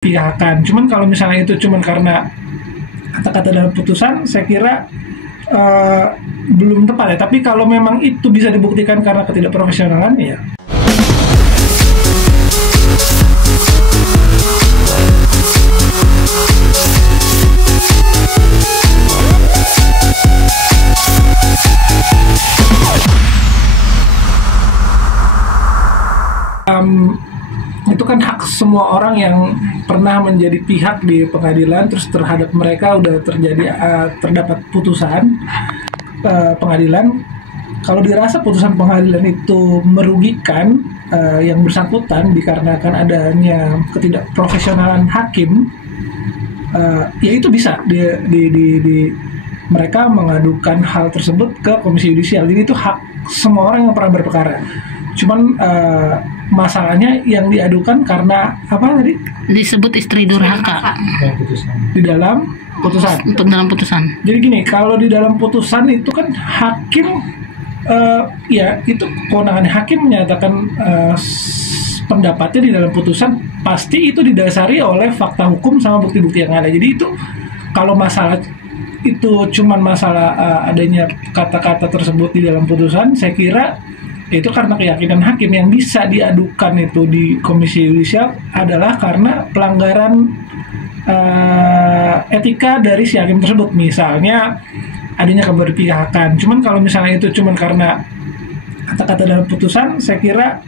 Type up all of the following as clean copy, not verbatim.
pihakan. Cuman kalau misalnya itu cuman karena kata-kata dalam putusan, saya kira belum tepat ya. Tapi kalau memang itu bisa dibuktikan karena ketidakprofesionalan, ya. Itu kan hak semua orang yang pernah menjadi pihak di pengadilan, terus terhadap mereka udah terdapat putusan pengadilan. Kalau dirasa putusan pengadilan itu merugikan yang bersangkutan dikarenakan adanya ketidakprofesionalan hakim, ya itu bisa mereka mengadukan hal tersebut ke Komisi Yudisial. Jadi itu hak semua orang yang pernah berperkara. Cuman masalahnya yang diadukan karena apa tadi? Disebut istri durhaka di dalam putusan. Dalam putusan. Jadi gini, kalau di dalam putusan itu kan hakim, ya itu kewenangan hakim menyatakan pendapatnya di dalam putusan, pasti itu didasari oleh fakta hukum sama bukti-bukti yang ada. Jadi itu kalau masalah itu cuman masalah adanya kata-kata tersebut di dalam putusan, saya kira itu karena keyakinan hakim. Yang bisa diadukan itu di Komisi Yudisial adalah karena pelanggaran etika dari si hakim tersebut, misalnya adanya keberpihakan. Cuman kalau misalnya itu cuman karena kata-kata dalam putusan, saya kira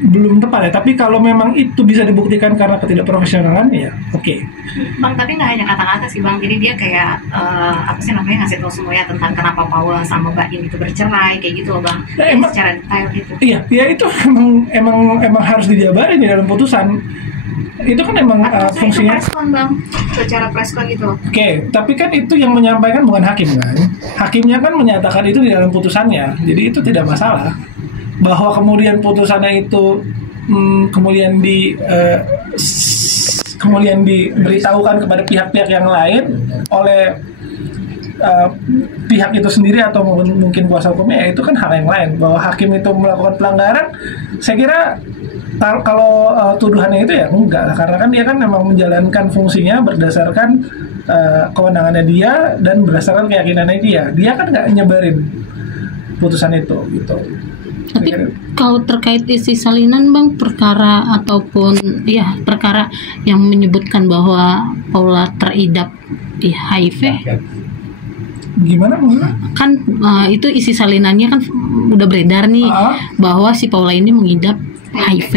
belum tepat ya. Tapi kalau memang itu bisa dibuktikan karena ketidakprofesionalan, ya oke. Bang, tapi nggak hanya kata-kata sih Bang, jadi dia kayak apa sih namanya, ngasih tahu semuanya tentang kenapa Paula sama Mbak Im itu bercerai, kayak gitu loh Bang. Nah, emang, secara detail gitu. Iya, ya itu emang harus dijabarin di dalam putusan. Itu kan emang fungsinya. Itu preskon Bang, secara preskon gitu. Oke, tapi kan itu yang menyampaikan bukan hakim kan. Hakimnya kan menyatakan itu di dalam putusannya, jadi itu tidak masalah. Bahwa kemudian putusannya itu kemudian diberitahukan kepada pihak-pihak yang lain oleh pihak itu sendiri atau mungkin kuasa hukumnya, ya itu kan hal yang lain. Bahwa hakim itu melakukan pelanggaran, saya kira kalau tuduhannya itu ya enggak lah, karena kan dia kan memang menjalankan fungsinya berdasarkan kewenangannya dia dan berdasarkan keyakinannya dia kan nggak nyebarin putusan itu gitu. Tapi kalau terkait isi salinan Bang, perkara ataupun ya perkara yang menyebutkan bahwa Paula teridap HIV, gimana maksudnya? kan itu isi salinannya kan udah beredar nih bahwa si Paula ini mengidap HIV.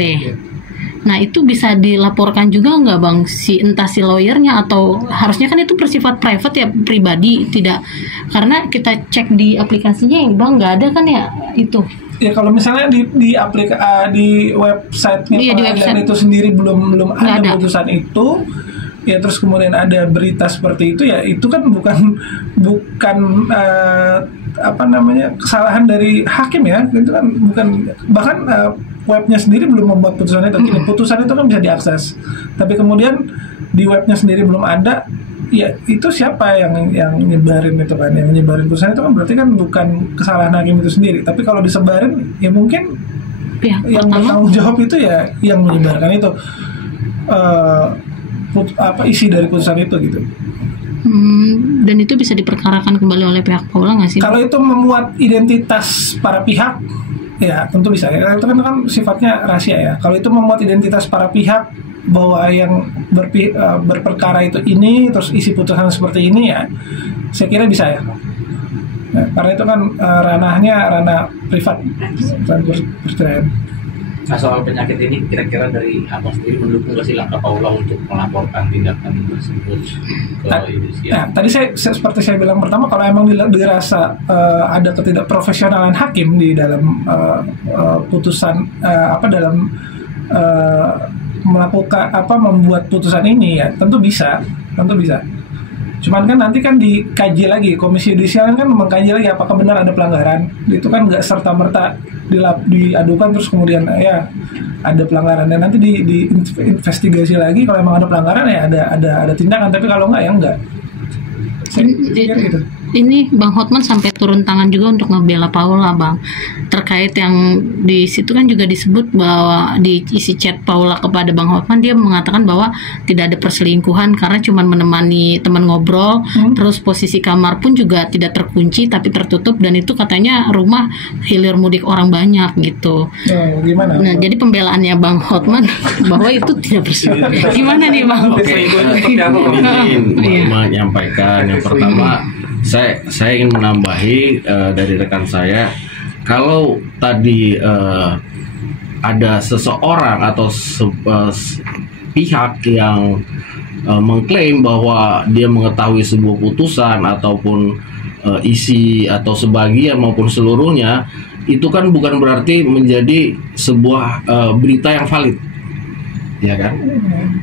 Nah itu bisa dilaporkan juga nggak Bang, entah si lawyernya, atau harusnya kan itu bersifat private ya, pribadi, tidak, karena kita cek di aplikasinya ya Bang, nggak ada kan ya itu. Ya kalau misalnya di website-nya pengadilan itu sendiri belum ada putusan itu, ya terus kemudian ada berita seperti itu, ya itu kan bukan apa namanya, kesalahan dari hakim ya, itu kan bukan, bahkan webnya sendiri belum membuat putusan itu. Putusan itu kan bisa diakses, tapi kemudian di webnya sendiri belum ada. Ya itu siapa yang nyebarin itu kan, yang nyebarin putusan itu kan berarti kan bukan kesalahan hakim itu sendiri. Tapi kalau disebarin, ya mungkin yang bertanggung jawab itu ya yang menyebarkan itu isi dari putusan itu gitu. Dan itu bisa diperkarakan kembali oleh pihak Paula nggak sih? Kalau itu memuat identitas para pihak, ya tentu bisa. Ya, itu kan sifatnya rahasia ya. Kalau itu memuat identitas para pihak bahwa yang berperkara itu ini, terus isi putusan seperti ini, ya saya kira bisa ya. Nah, karena itu kan ranah privat, perceraian. Nah soal penyakit ini kira-kira dari Abang sendiri mendukung nggak sih langkah Paula untuk melaporkan tindakan tersebut ke Yudisial? Nah, tadi seperti saya bilang pertama, kalau emang dirasa ada ketidakprofesionalan hakim di dalam putusan dalam membuat putusan ini, ya tentu bisa. Cuman kan nanti kan dikaji lagi, Komisi Yudisial kan mengkaji lagi apakah benar ada pelanggaran. Itu kan nggak serta-merta diadukan terus kemudian ya ada pelanggaran, dan nanti diinvestigasi lagi. Kalau emang ada pelanggaran, ya ada tindakan, tapi kalau enggak ya enggak. Saya kira gitu. ini Bang Hotman sampai turun tangan juga untuk ngebela Paula, Bang. Terkait yang di situ kan juga disebut bahwa di isi chat Paula kepada Bang Hotman, dia mengatakan bahwa tidak ada perselingkuhan karena cuma menemani teman ngobrol, terus posisi kamar pun juga tidak terkunci tapi tertutup, dan itu katanya rumah hilir mudik orang banyak gitu. Gimana? Nah, jadi pembelaannya Bang Hotman bahwa itu tidak berselingkuh. Gimana nih Bang? Ingin menyampaikan yang pertama, saya ingin menambahi dari rekan saya, kalau tadi ada seseorang atau pihak yang mengklaim bahwa dia mengetahui sebuah putusan ataupun isi atau sebagian maupun seluruhnya, itu kan bukan berarti menjadi sebuah berita yang valid, ya kan?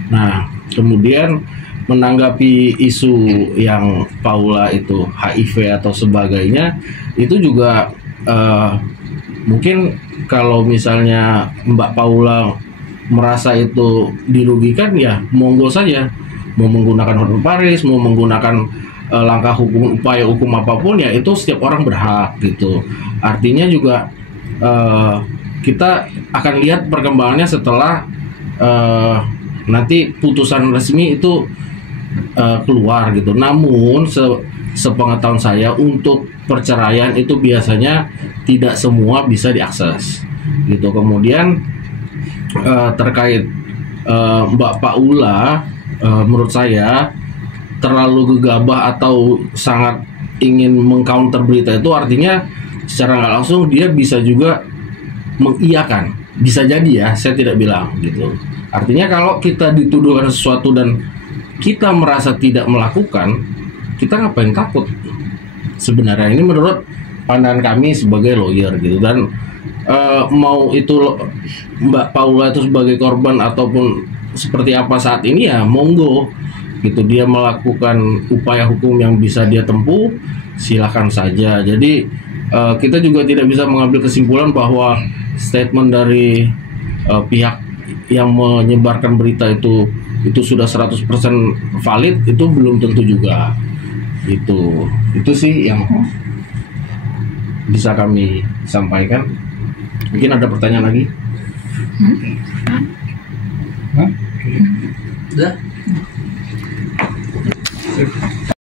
Nah, kemudian menanggapi isu yang Paula itu HIV atau sebagainya, itu juga mungkin kalau misalnya Mbak Paula merasa itu dirugikan, ya monggo saja, mau menggunakan hukum Paris, mau menggunakan langkah hukum, upaya hukum apapun, ya itu setiap orang berhak gitu. Artinya juga kita akan lihat perkembangannya setelah nanti putusan resmi itu keluar gitu. Namun sepengetahuan saya, untuk perceraian itu biasanya tidak semua bisa diakses gitu. Kemudian terkait Mbak Paula, menurut saya terlalu gegabah atau sangat ingin mengcounter berita itu, artinya secara nggak langsung dia bisa juga mengiyakan, bisa jadi ya, saya tidak bilang gitu. Artinya kalau kita dituduhkan sesuatu dan kita merasa tidak melakukan, kita ngapain takut? Sebenarnya ini menurut pandangan kami sebagai lawyer gitu. Dan mau itu Mbak Paula itu sebagai korban ataupun seperti apa saat ini, ya monggo gitu, dia melakukan upaya hukum yang bisa dia tempuh, silakan saja. Jadi kita juga tidak bisa mengambil kesimpulan bahwa statement dari pihak yang menyebarkan berita itu sudah 100% valid, itu belum tentu juga. Itu sih yang bisa kami sampaikan. Mungkin ada pertanyaan lagi? Udah.